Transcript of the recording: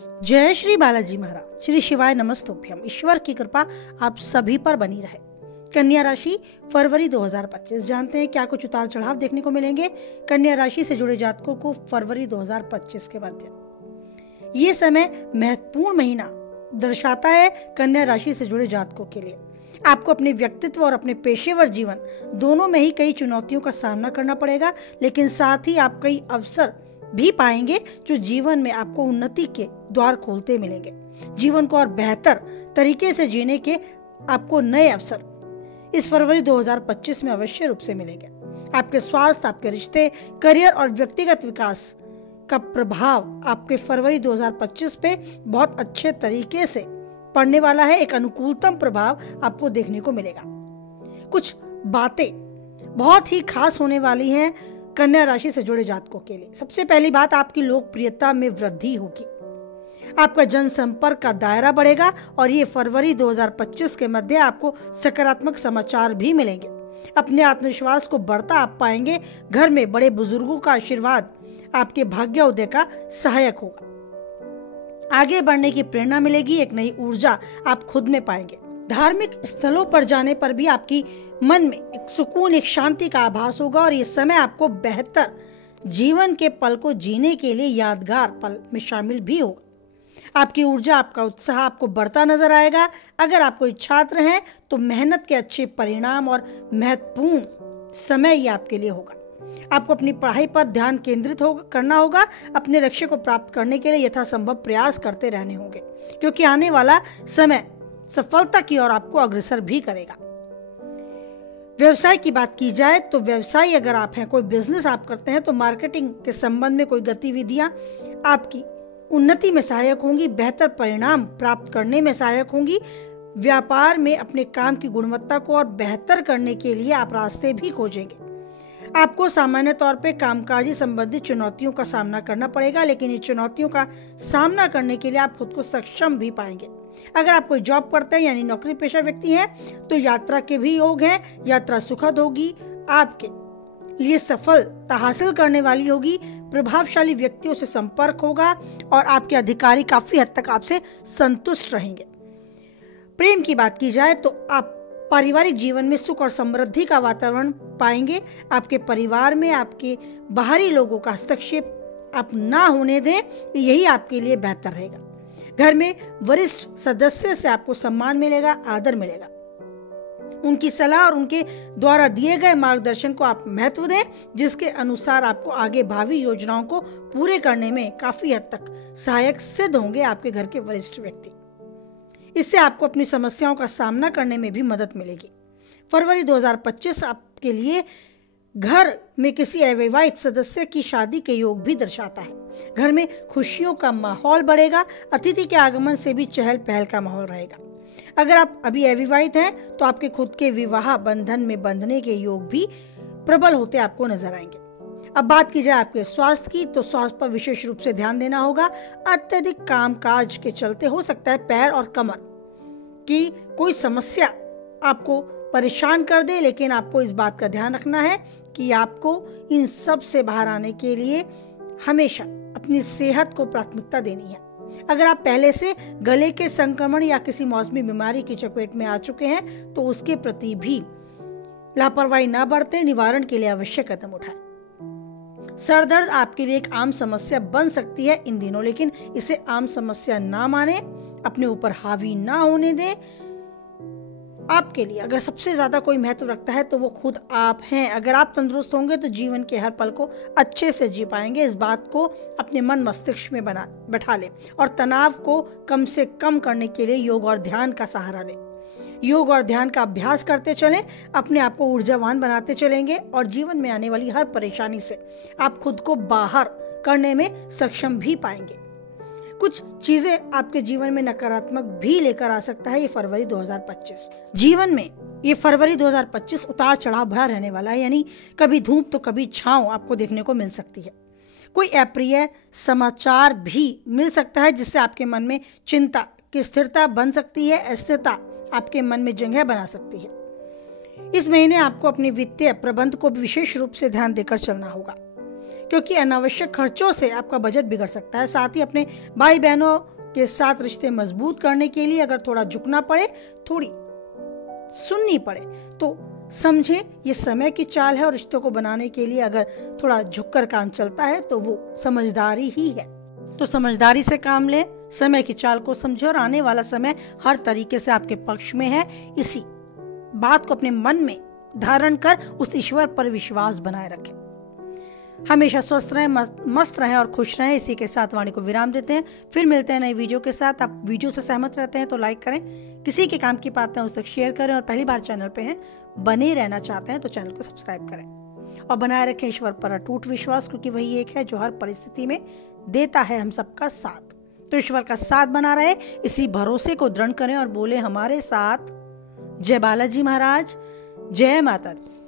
जय श्री बालाजी महाराज, श्री शिवाय नमस्तुभ्यम। ईश्वर की कृपा आप सभी पर बनी रहे। कन्या राशि फरवरी 2025 जानते हैं क्या कुछ उतार चढ़ाव देखने को मिलेंगे कन्या राशि से जुड़े जातकों को फरवरी 2025 के मध्य। ये समय महत्वपूर्ण महीना दर्शाता है कन्या राशि से जुड़े जातकों के लिए। आपको अपने व्यक्तित्व और अपने पेशेवर जीवन दोनों में ही कई चुनौतियों का सामना करना पड़ेगा, लेकिन साथ ही आप कई अवसर भी पाएंगे जो जीवन में आपको उन्नति के द्वार खोलते मिलेंगे। जीवन को और बेहतर तरीके से जीने के आपको नए अवसर इस फरवरी 2025 में अवश्य रूप से मिलेंगे। आपके स्वास्थ्य, आपके रिश्ते, करियर और व्यक्तिगत विकास का प्रभाव आपके फरवरी 2025 पे बहुत अच्छे तरीके से पड़ने वाला है। एक अनुकूलतम प्रभाव आपको देखने को मिलेगा। कुछ बातें बहुत ही खास होने वाली हैं कन्या राशि से जुड़े जातकों के लिए। सबसे पहली बात, आपकी लोकप्रियता में वृद्धि होगी। आपका जनसंपर्क का दायरा बढ़ेगा और ये फरवरी 2025 के मध्य आपको सकारात्मक समाचार भी मिलेंगे। अपने आत्मविश्वास को बढ़ता आप पाएंगे। घर में बड़े बुजुर्गों का आशीर्वाद आपके भाग्योदय का सहायक होगा। आगे बढ़ने की प्रेरणा मिलेगी। एक नई ऊर्जा आप खुद में पाएंगे। धार्मिक स्थलों पर जाने पर भी आपकी मन में एक सुकून, एक शांति का आभास होगा और ये समय आपको बेहतर जीवन के पल को जीने के लिए यादगार पल में शामिल भी होगा। आपकी ऊर्जा, आपका उत्साह आपको बढ़ता नजर आएगा। अगर आप कोई छात्र हैं तो मेहनत के अच्छे परिणाम और महत्वपूर्ण समय ये आपके लिए होगा। आपको अपनी पढ़ाई पर ध्यान केंद्रित करना होगा। अपने लक्ष्य को प्राप्त करने के लिए यथासंभव प्रयास करते रहने होंगे, क्योंकि आने वाला समय सफलता की ओर आपको अग्रसर भी करेगा। व्यवसाय की बात की जाए तो व्यवसायी अगर आप हैं, कोई बिजनेस आप करते हैं तो मार्केटिंग के संबंध में कोई गतिविधियां आपकी उन्नति में सहायक होंगी, बेहतर परिणाम प्राप्त करने में सहायक होंगी। व्यापार में अपने काम की गुणवत्ता को और बेहतर करने के लिए आप रास्ते भी खोजेंगे। आपको सामान्य तौर पे कामकाजी संबंधित चुनौतियों का सामना करना पड़ेगा, लेकिन इन चुनौतियों का सामना करने के लिए आप खुद को सक्षम भी पाएंगे। अगर आप कोई जॉब करते हैं यानी नौकरी पेशा व्यक्ति हैं तो यात्रा के भी योग हैं। यात्रा सुखद होगी, आपके लिए सफलता हासिल करने वाली होगी। प्रभावशाली व्यक्तियों से संपर्क होगा और आपके अधिकारी काफी हद तक आपसे संतुष्ट रहेंगे। प्रेम की बात की जाए तो आप पारिवारिक जीवन में सुख और समृद्धि का वातावरण पाएंगे। आपके परिवार में आपके बाहरी लोगों का हस्तक्षेप आप ना होने दें, यही आपके लिए बेहतर रहेगा। घर में वरिष्ठ सदस्य से आपको सम्मान मिलेगा, आदर मिलेगा। उनकी सलाह और उनके द्वारा दिए गए मार्गदर्शन को आप महत्व दें, जिसके अनुसार आपको आगे भावी योजनाओं को पूरे करने में काफी हद तक सहायक सिद्ध होंगे आपके घर के वरिष्ठ व्यक्ति। इससे आपको अपनी समस्याओं का सामना करने में भी मदद मिलेगी। फरवरी 2025 आपके लिए घर में किसी अविवाहित सदस्य की शादी के योग भी दर्शाता है। घर में खुशियों का माहौल बढ़ेगा। अतिथि के आगमन से भी चहल पहल का माहौल रहेगा। अगर आप अभी अविवाहित हैं तो आपके खुद के विवाह बंधन में बंधने के योग भी प्रबल होते आपको नजर आएंगे। अब बात की जाए आपके स्वास्थ्य की तो स्वास्थ्य पर विशेष रूप से ध्यान देना होगा। अत्यधिक कामकाज के चलते हो सकता है पैर और कमर की कोई समस्या आपको परेशान कर दे, लेकिन आपको इस बात का ध्यान रखना है कि आपको इन सब से बाहर आने के लिए हमेशा अपनी सेहत को प्राथमिकता देनी है। अगर आप पहले से गले के संक्रमण या किसी मौसमी बीमारी की चपेट में आ चुके हैं तो उसके प्रति भी लापरवाही न बरतें, निवारण के लिए अवश्य कदम उठाएं। सर दर्द आपके लिए एक आम समस्या बन सकती है इन दिनों, लेकिन इसे आम समस्या ना माने, अपने ऊपर हावी ना होने दें। आपके लिए अगर सबसे ज्यादा कोई महत्व रखता है तो वो खुद आप हैं। अगर आप तंदुरुस्त होंगे तो जीवन के हर पल को अच्छे से जी पाएंगे। इस बात को अपने मन मस्तिष्क में बैठा लें और तनाव को कम से कम करने के लिए योग और ध्यान का सहारा लें। योग और ध्यान का अभ्यास करते चलें, अपने आप को ऊर्जावान बनाते चलेंगे और जीवन में आने वाली हर परेशानी से आप खुद को बाहर करने में सक्षम भी पाएंगे। कुछ चीजें आपके जीवन में नकारात्मक भी लेकर आ सकता है ये फरवरी 2025। जीवन में ये फरवरी 2025 उतार चढ़ाव भरा रहने वाला है, यानी कभी धूप तो कभी छांव आपको देखने को मिल सकती है। कोई अप्रिय समाचार भी मिल सकता है जिससे आपके मन में चिंता की स्थिरता बन सकती है। अस्थिरता आपके मन में जगह बना सकती है। इस महीने आपको अपने वित्तीय प्रबंध को विशेष रूप से ध्यान देकर चलना होगा, क्योंकि अनावश्यक खर्चों से आपका बजट बिगड़ सकता है। साथ ही अपने भाई बहनों के साथ रिश्ते मजबूत करने के लिए अगर थोड़ा झुकना पड़े, थोड़ी सुननी पड़े तो समझे ये समय की चाल है, और रिश्तों को बनाने के लिए अगर थोड़ा झुककर काम चलता है तो वो समझदारी ही है। तो समझदारी से काम लें, समय की चाल को समझे और आने वाला समय हर तरीके से आपके पक्ष में है। इसी बात को अपने मन में धारण कर उस ईश्वर पर विश्वास बनाए रखें। हमेशा स्वस्थ रहें, मस्त रहें और खुश रहें। इसी के साथ वाणी को विराम देते हैं। फिर मिलते हैं नई वीडियो के साथ। आप वीडियो से सहमत रहते हैं तो लाइक करें, किसी के काम की बात है उस तक शेयर करें, और पहली बार चैनल पे हैं, बने रहना चाहते हैं तो चैनल को सब्सक्राइब करें और बनाए रखें ईश्वर पर अटूट विश्वास, क्योंकि वही एक है जो हर परिस्थिति में देता है हम सबका साथ। तो ईश्वर का साथ बना रहे, इसी भरोसे को दृढ़ करें और बोले हमारे साथ। जय बालाजी महाराज, जय माता दी।